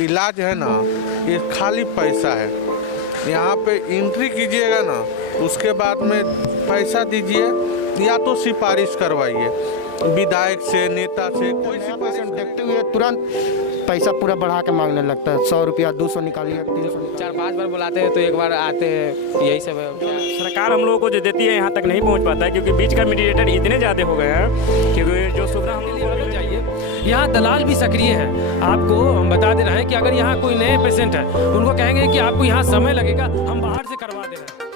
इलाज है ना, ये खाली पैसा है। यहाँ पे एंट्री कीजिएगा ना, उसके बाद में पैसा दीजिए या तो सिफारिश करवाइए विधायक से, नेता से। कोई पेशेंट देखते हुए तुरंत पैसा पूरा बढ़ा के मांगने लगता है। 100 रुपया 200 निकालिए, 300। 4-5 बार बुलाते हैं तो एक बार आते हैं, यही सब है। सरकार हम लोगों को जो देती है यहाँ तक नहीं पहुँच पाता है, क्योंकि बीच का मीडिएटर इतने ज़्यादा हो गए हैं क्योंकि जो सुविधा हम लोग को चाहिए। यहाँ दलाल भी सक्रिय हैं। आपको हम बता दे रहे हैं कि अगर यहाँ कोई नए पेशेंट है, उनको कहेंगे कि आपको यहाँ समय लगेगा, हम बाहर से करवा दे रहे हैं।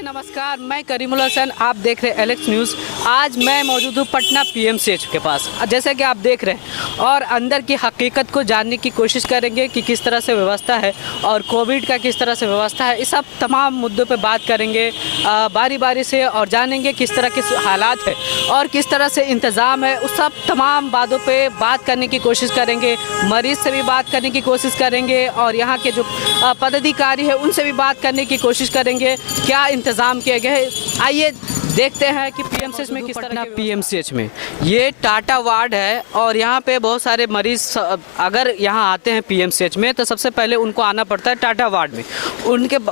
नमस्कार, मैं करीमुल हसन, आप देख रहे हैं एलेक्स न्यूज़। आज मैं मौजूद हूँ पटना पीएमसीएच के पास, जैसे कि आप देख रहे हैं, और अंदर की हकीकत को जानने की कोशिश करेंगे कि किस तरह से व्यवस्था है और कोविड का किस तरह से व्यवस्था है। इस सब तमाम मुद्दों पे बात करेंगे बारी बारी से, और जानेंगे किस तरह के हालात है और किस तरह से इंतज़ाम है। उस सब तमाम बातों पर बात करने की कोशिश करेंगे, मरीज़ से भी बात करने की कोशिश करेंगे और यहाँ के जो पदाधिकारी है उनसे भी बात करने की कोशिश करेंगे क्या इंतज़ाम किए गए। आइए देखते हैं कि पीएमसीएच में किस तरह। पीएमसीएच में ये टाटा वार्ड है और यहाँ पे बहुत सारे मरीज अगर यहाँ आते हैं पीएमसीएच में तो सबसे पहले उनको आना पड़ता है टाटा वार्ड में,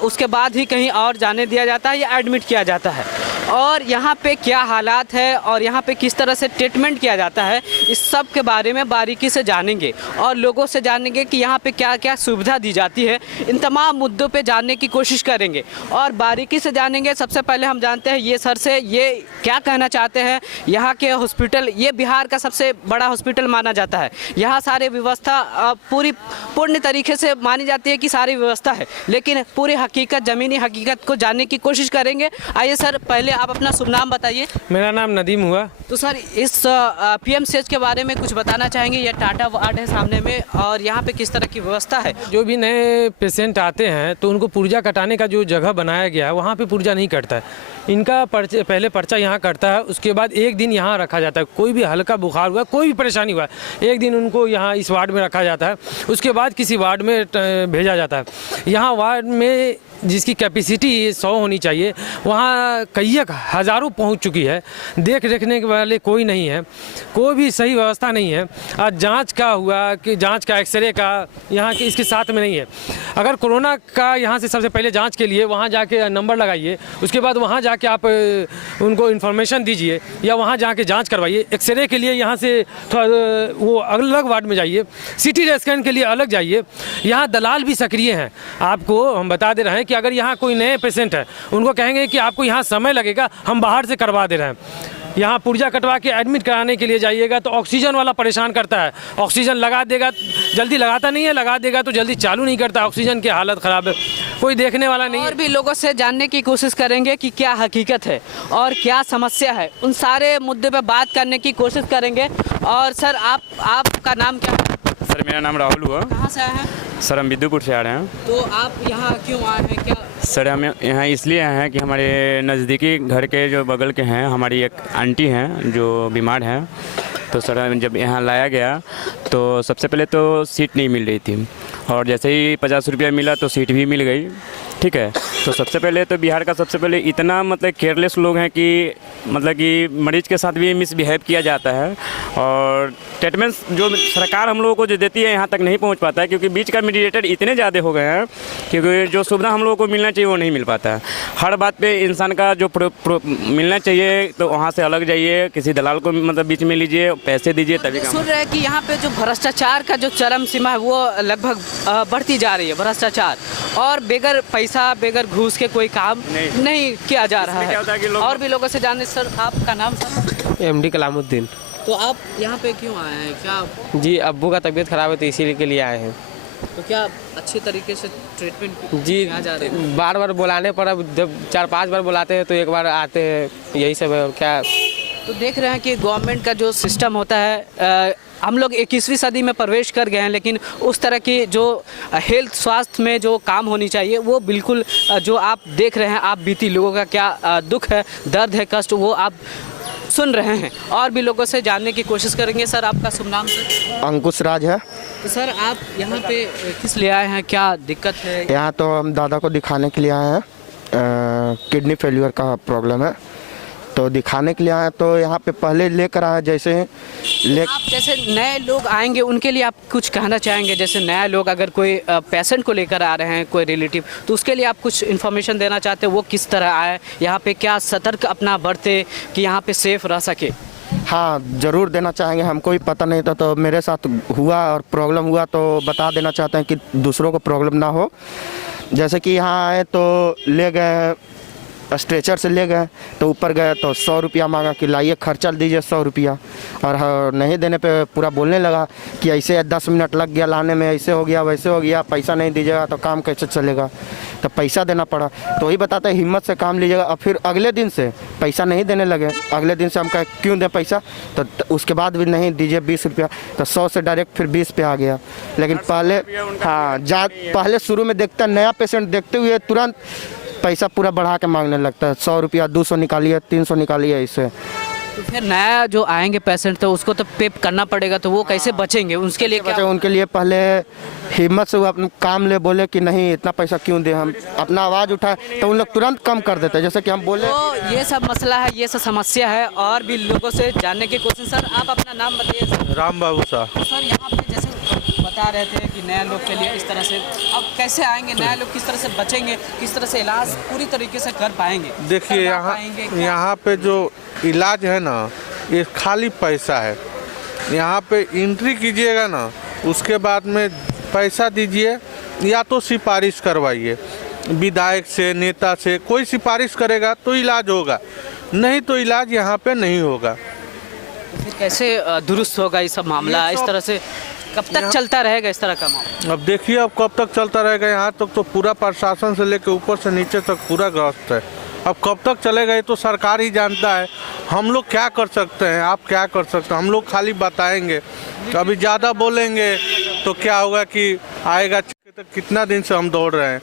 उसके बाद ही कहीं और जाने दिया जाता है या एडमिट किया जाता है। और यहाँ पे क्या हालात है और यहाँ पे किस तरह से ट्रीटमेंट किया जाता है, इस सब के बारे में बारीकी से जानेंगे और लोगों से जानेंगे कि यहाँ पे क्या क्या सुविधा दी जाती है। इन तमाम मुद्दों पे जानने की कोशिश करेंगे और बारीकी से जानेंगे। सबसे पहले हम जानते हैं ये सर से, ये क्या कहना चाहते हैं। यहाँ के हॉस्पिटल, ये बिहार का सबसे बड़ा हॉस्पिटल माना जाता है। यहाँ सारी व्यवस्था पूरी पूर्ण तरीके से मानी जाती है कि सारी व्यवस्था है, लेकिन पूरी हकीकत, ज़मीनी हकीकत को जानने की कोशिश करेंगे। आइए सर, पहले आप अपना शुभ नाम बताइए। मेरा नाम नदीम हुआ। तो सर, इस पीएमसीएच के बारे में कुछ बताना चाहेंगे। ये टाटा वार्ड है सामने में और यहाँ पे किस तरह की व्यवस्था है। जो भी नए पेशेंट आते हैं तो उनको पुर्जा कटाने का जो जगह बनाया गया है वहाँ पे पुर्जा नहीं कटता है। इनका पहले पर्चा यहाँ कटता है, उसके बाद एक दिन यहाँ रखा जाता है। कोई भी हल्का बुखार हुआ, कोई भी परेशानी हुआ, एक दिन उनको यहाँ इस वार्ड में रखा जाता है, उसके बाद किसी वार्ड में भेजा जाता है। यहाँ वार्ड में जिसकी कैपेसिटी 100 होनी चाहिए, वहाँ कई हज़ारों पहुँच चुकी है। देख रेखने वाले कोई नहीं है, कोई भी सही व्यवस्था नहीं है। आज जांच का हुआ कि जांच का, एक्सरे का यहाँ के इसके साथ में नहीं है। अगर कोरोना का यहाँ से सबसे पहले जांच के लिए वहाँ जाके नंबर लगाइए, उसके बाद वहाँ जाके आप उनको इन्फॉर्मेशन दीजिए या वहाँ जाके जांच करवाइए। एक्सरे के लिए यहाँ से थोड़ा वो अलग वार्ड में जाइए, सीटी स्कैन के लिए अलग जाइए। यहाँ दलाल भी सक्रिय हैं। आपको हम बता दे रहे हैं कि अगर यहाँ कोई नए पेशेंट है, उनको कहेंगे कि आपको यहाँ समय लगेगा, हम बाहर से करवा दे रहे हैं। यहाँ पुर्जा कटवा के एडमिट कराने के लिए जाइएगा तो ऑक्सीजन वाला परेशान करता है। ऑक्सीजन लगा देगा, जल्दी लगाता नहीं है, लगा देगा तो जल्दी चालू नहीं करता। ऑक्सीजन की हालत ख़राब है, कोई देखने वाला नहीं है। और भी लोगों से जानने की कोशिश करेंगे कि क्या हकीकत है और क्या समस्या है, उन सारे मुद्दे पे बात करने की कोशिश करेंगे। और सर, आपका नाम क्या है? सर, मेरा नाम राहुल हुआ। कहाँ से आए हैं? सर, हम बिद्दुपुर से आ रहे हैं। तो आप यहाँ क्यों आए हैं? क्या सर, हम यहाँ इसलिए आए हैं कि हमारे नज़दीकी घर के जो बगल के हैं, हमारी एक आंटी हैं जो बीमार हैं। तो सर, जब यहाँ लाया गया तो सबसे पहले तो सीट नहीं मिल रही थी, और जैसे ही 50 रुपया मिला तो सीट भी मिल गई। ठीक है, तो सबसे पहले तो बिहार का सबसे पहले इतना मतलब केयरलेस लोग हैं कि मतलब कि मरीज के साथ भी मिसबिहेव किया जाता है, और ट्रीटमेंट्स जो सरकार हम लोगों को जो देती है यहाँ तक नहीं पहुँच पाता है, क्योंकि बीच का मीडिएटर इतने ज़्यादा हो गए हैं क्योंकि जो सुविधा हम लोगों को मिलना चाहिए वो नहीं मिल पाता है। हर बात पे इंसान का जो मिलना चाहिए तो वहाँ से अलग जाइए, किसी दलाल को मतलब बीच में लीजिए, पैसे दीजिए तभी काम। सुन रहे हैं कि यहाँ पे जो भ्रष्टाचार का जो चरम सीमा है वो लगभग बढ़ती जा रही है। भ्रष्टाचार और बेगर पैसा, बेगर घूस के कोई काम नहीं किया जा रहा है। और भी लोगों से जानने। सर, आपका नाम? Sir, MD Kalamuddin. तो आप यहाँ पे क्यों आए हैं? क्या जी, अब्बू का तबीयत ख़राब है तो इसीलिए के लिए आए हैं। तो क्या अच्छी तरीके से ट्रीटमेंट जी, किया जा रहा है? बार बार बुलाने पर, अब जब 4-5 बार बुलाते हैं तो एक बार आते हैं, यही सब है। और क्या, तो देख रहे हैं कि गवर्नमेंट का जो सिस्टम होता है, हम लोग 21वीं सदी में प्रवेश कर गए हैं, लेकिन उस तरह की जो हेल्थ, स्वास्थ्य में जो काम होनी चाहिए वो बिल्कुल जो आप देख रहे हैं, आप बीती लोगों का क्या दुख है, दर्द है, कष्ट, वो आप सुन रहे हैं। और भी लोगों से जानने की कोशिश करेंगे। सर, आपका शुभ नाम? सर, अंकुश राज है। तो सर, आप यहाँ पे किस लिए आए हैं? क्या दिक्कत है? यहाँ तो हम दादा को दिखाने के लिए आए हैं। किडनी फेलियर का प्रॉब्लम है, तो दिखाने के लिए आए, तो यहाँ पे पहले लेकर आए, जैसे आप जैसे नए लोग आएंगे उनके लिए आप कुछ कहना चाहेंगे? जैसे नया लोग अगर कोई पेशेंट को लेकर आ रहे हैं, कोई रिलेटिव, तो उसके लिए आप कुछ इन्फॉर्मेशन देना चाहते हैं? वो किस तरह आए यहाँ पे, क्या सतर्क अपना बरते कि यहाँ पे सेफ रह सके? हाँ ज़रूर देना चाहेंगे। हमको भी पता नहीं था, तो मेरे साथ हुआ और प्रॉब्लम हुआ, तो बता देना चाहते हैं कि दूसरों को प्रॉब्लम ना हो। जैसे कि यहाँ आए तो ले गए, स्ट्रेचर से ले गए, तो ऊपर गए तो 100 रुपया मांगा कि लाइए खर्चा दीजिए 100 रुपया, और नहीं देने पे पूरा बोलने लगा कि ऐसे 10 मिनट लग गया लाने में, ऐसे हो गया वैसे हो गया, पैसा नहीं दीजिएगा तो काम कैसे चलेगा। तो पैसा देना पड़ा। तो वही बताते हैं हिम्मत से काम लीजिएगा। और फिर अगले दिन से पैसा नहीं देने लगे। अगले दिन से हम कहे क्यों दें पैसा, तो उसके बाद भी नहीं दीजिए 20 रुपया, तो 100 से डायरेक्ट फिर 20 पे आ गया। लेकिन पहले पहले शुरू में देखता नया पेशेंट देखते हुए तुरंत पैसा पूरा बढ़ा के मांगने लगता है। 100 रुपया 200 निकालिए, 300 निकालिए, ऐसे। तो फिर नया जो आएंगे पेशेंट तो उसको तो पे करना पड़ेगा, तो वो कैसे बचेंगे? उसके लिए क्या? उनके लिए पहले हिम्मत से वो अपना काम ले, बोले कि नहीं इतना पैसा क्यों दे, हम अपना आवाज़ उठाए तो उन लोग तुरंत कम कर देते हैं। जैसे कि हम बोले तो ये सब मसला है, ये सब समस्या है, और भी लोगों से जानने की कोशिश। सर आप अपना नाम बताइए। सर राम बाबू साहब। सर यहाँ पे जैसे बता रहे थे कि नए लोग के लिए इस तरह से, अब कैसे आएंगे नए लोग, किस तरह से बचेंगे, किस तरह से इलाज पूरी तरीके से कर पाएंगे? देखिए यहाँ पे जो इलाज है ना, ये खाली पैसा है। यहाँ पे एंट्री कीजिएगा ना, उसके बाद में पैसा दीजिए, या तो सिफारिश करवाइए विधायक से, नेता से। कोई सिफारिश करेगा तो इलाज होगा, नहीं तो इलाज यहाँ पे नहीं होगा। फिर कैसे दुरुस्त होगा ये सब मामला? इस तरह से कब तक चलता रहेगा इस तरह का मामला? अब देखिए अब कब तक चलता रहेगा। यहाँ तक तो पूरा प्रशासन से लेकर ऊपर से नीचे तक पूरा ग्रस्त है। अब कब तक चलेगा ये तो सरकार ही जानता है। हम लोग क्या कर सकते हैं, आप क्या कर सकते हैं? हम लोग खाली बताएंगे। अभी ज़्यादा बोलेंगे तो क्या होगा कि आएगा। तो कितना दिन से हम दौड़ रहे हैं,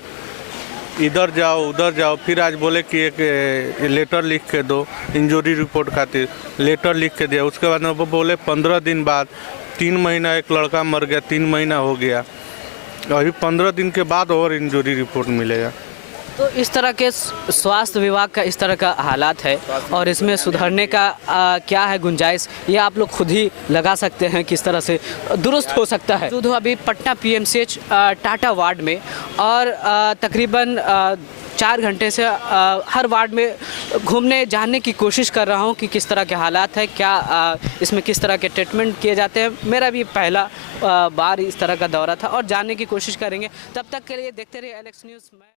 इधर जाओ उधर जाओ। फिर आज बोले कि एक लेटर लिख के दो इंजरी रिपोर्ट खातिर, लेटर लिख के दिया। उसके बाद वो बोले 15 दिन बाद, 3 महीना एक लड़का मर गया, 3 महीना हो गया, अभी 15 दिन के बाद और इंजरी रिपोर्ट मिलेगा। तो इस तरह के स्वास्थ्य विभाग का इस तरह का हालात है, और इसमें सुधरने का क्या है गुंजाइश, ये आप लोग खुद ही लगा सकते हैं किस तरह से दुरुस्त हो सकता है। तो अभी पटना PMCH टाटा वार्ड में, और तकरीबन 4 घंटे से हर वार्ड में घूमने जानने की कोशिश कर रहा हूँ कि किस तरह के हालात है, क्या इसमें किस तरह के ट्रीटमेंट किए जाते हैं। मेरा भी पहला बार इस तरह का दौरा था, और जानने की कोशिश करेंगे। तब तक के लिए देखते रहिए LX न्यूज़।